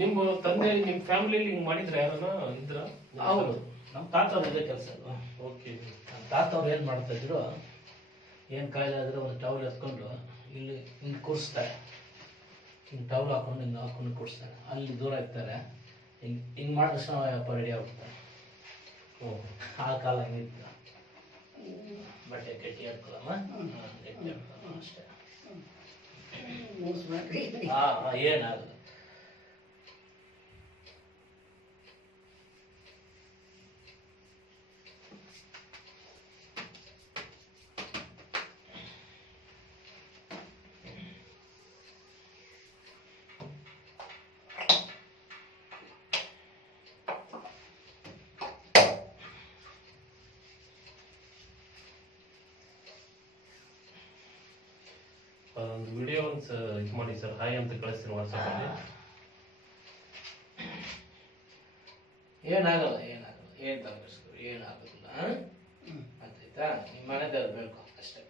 ನಿಮ್ಮ ತಂದೆ ನಿಮ್ಮ ಫ್ಯಾಮಿಲಿಯಲ್ಲಿ ಹಿಂಗ್ ಮಾಡಿದ್ರೆ ಯಾರನ್ನ ಇದ್ರ? ಹೌದು, ನಮ್ಮ ತಾತವ್ರು ಇದೇ ಕೆಲಸ ಅಲ್ವಾ. ಓಕೆ. ನಮ್ಮ ತಾತವ್ರು ಏನು ಮಾಡ್ತಾ ಇದ್ರು, ಏನು ಕಾಯಿಲೆ ಆದ್ರೆ ಒಂದು ಟವಲ್ ಎತ್ಕೊಂಡು ಇಲ್ಲಿ ಹಿಂಗೆ ಕೂರಿಸ್ತಾರೆ, ಹಿಂಗೆ ಟವಲ್ ಹಾಕೊಂಡು ಹಿಂಗೆ ಹಾಕೊಂಡು ಕೂರಿಸ್ತಾರೆ, ಅಲ್ಲಿ ದೂರ ಇರ್ತಾರೆ, ಹಿಂಗೆ ಮಾಡಿದ ತಕ್ಷಣ ಅಪ್ಪ ರೆಡಿ ಆಗ್ಬಿಡ್ತಾರೆ. ಆ ಕಾಲ ಹಂಗಿತ್ತು. ಬಟ್ಟೆ ಗಟ್ಟಿ ಹಾಕೊಳ್ಳಮ್ಮ, ಗಟ್ಟಿ ಹಾಕೊಳ್ಳಮ್ಮ ಅಷ್ಟೇ. ಏನಾಗಲ್ಲ. ಅದೊಂದು ವಿಡಿಯೋ ಇದು ಮಾಡಿ ಸರ್, ಹಾಯ್ ಅಂತ ಕಳಿಸ್ತೀನಿ ವಾಟ್ಸಪ್ ಅಲ್ಲಿ. ಏನಾಗಲ್ಲ, ಏನಾಗಲ್ಲ, ಏನು ತಗೋಸ್ಕರ ಏನಾಗೋದಿಲ್ಲ. ಆಯ್ತಾ, ನಿಮ್ಮ ಮನೆದೇವ್ರು ಬೇಕು ಅಷ್ಟೇ.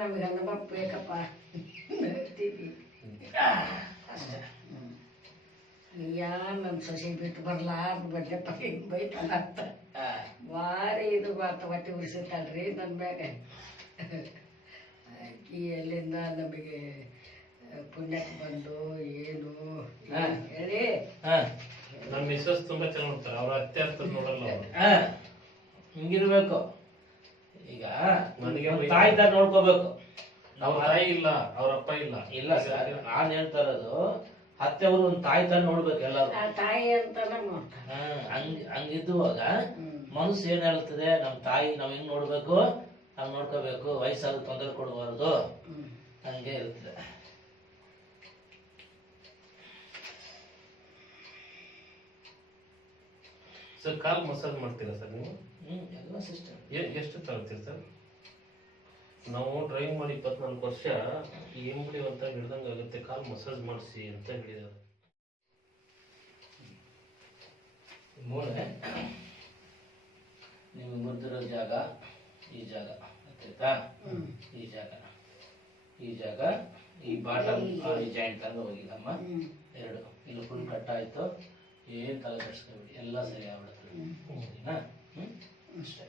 ನಮಗೆ ಹನುಮಪ್ಪ ಬೇಕಪ್ಪ ಅಷ್ಟೇ. ನನ್ನ ಸೊಸೆ ಬಿಟ್ಟು ಬರ್ಲಾರ್ದು ಬಡ್ಡೆಪ್ಪ ಹಿಂಗೆ ಬೈತಾನ ಅಂತ ಭಾರಿ ಇದು ಮಾತು ಹೊಟ್ಟೆ ಉರಿಸುತ್ತಾಳ್ರಿ ನನ್ನ ಮ್ಯಾಗ. ಆಕಿ ಎಲ್ಲಿಂದ ನಮಗೆ ಪುಣ್ಯಕ್ಕೆ ಬಂದು ಏನು ಹೇಳಿ. ನಮ್ಮ ಮಿಸ್ಸಸ್ ತುಂಬಾ ಚೆನ್ನಾಗಿ ನೋಡ್ತಾರೆ, ಅವ್ರ ಅತ್ತೆ ಅಂತ ನೋಡಲ್ಲ ಅವ್ರು. ಹಿಂಗಿರ್ಬೇಕು. ಈಗ ನನಗೆ ತಾಯಿ ತರ ನೋಡ್ಕೋಬೇಕು. ಅವ್ರ ತಾಯಿ ಇಲ್ಲ, ಅವ್ರ ಅಪ್ಪ ಇಲ್ಲ. ಇಲ್ಲ ಸರ್, ನಾನ್ ಹೇಳ್ತಾ ಇರೋದು ಅತ್ತೆ ಅವರು ಒಂದು ತಾಯಿ ತರ ನೋಡ್ಬೇಕು ಎಲ್ಲರೂ. ತಾಯಿ ಅಂತಾನೆ ನೋಡ್ತಾರೆ. ಹಂಗಿದ್ದುವಾಗ ಮನಸ್ಸು ಏನ್ ಹೇಳ್ತದೆ, ನಮ್ ತಾಯಿ ನಾವ್ ಹೆಂಗ್ ನೋಡ್ಬೇಕು, ನಾವ್ ನೋಡ್ಕೋಬೇಕು, ವಯಸ್ಸಾದ ತೊಂದರೆ ಕೊಡಬಾರ್ದು, ಹಂಗೆ ಇರ್ತದೆ. ಸರ್ ಕಾಲ್ ಮಸಾಜ್ ಮಾಡ್ತೀರಾ ಸರ್ ನೀವು? ಎಲ್ಲ ಸಿಸ್ಟಮ್. ಎಷ್ಟು ತಗೊಳ್ತೀರಿ ಸರ್? ನಾವು ಡ್ರೈವಿಂಗ್ ಮಾಡಿ 24 ವರ್ಷ, ಎಂಬಳಿ ಅಂತ ಹಿಡ್ದಂಗೆ ಆಗುತ್ತೆ, ಕಾಲ್ ಮಸಾಜ್ ಮಾಡಿಸಿ ಅಂತ ಹೇಳಿದ್ದಾರೆ. ಮೂಳೆ ನೀವು ಮುರಿದಿರೋ ಜಾಗ, ಈ ಜಾಗ ಆಯ್ತಾ, ಈ ಜಾಗ, ಈ ಜಾಗ, ಈ ಬಾಟಮ್ ಈ ಜಾಯಿಂಟ್ ತಂದು ಹೋಗಿಲ್ಲಮ್ಮ. ಎರಡು ಇಲ್ಲಿ ಫುಲ್ ಕಟ್ ಆಯ್ತು, ಏನ್ ತಲೆ ಕೆಡಿಸ್ಕೊಬೇಡಿ, ಎಲ್ಲ ಸರಿ ಆಗ್ಬಿಡುತ್ತೆ. ಸರಿನಾ? ಅಷ್ಟೇ.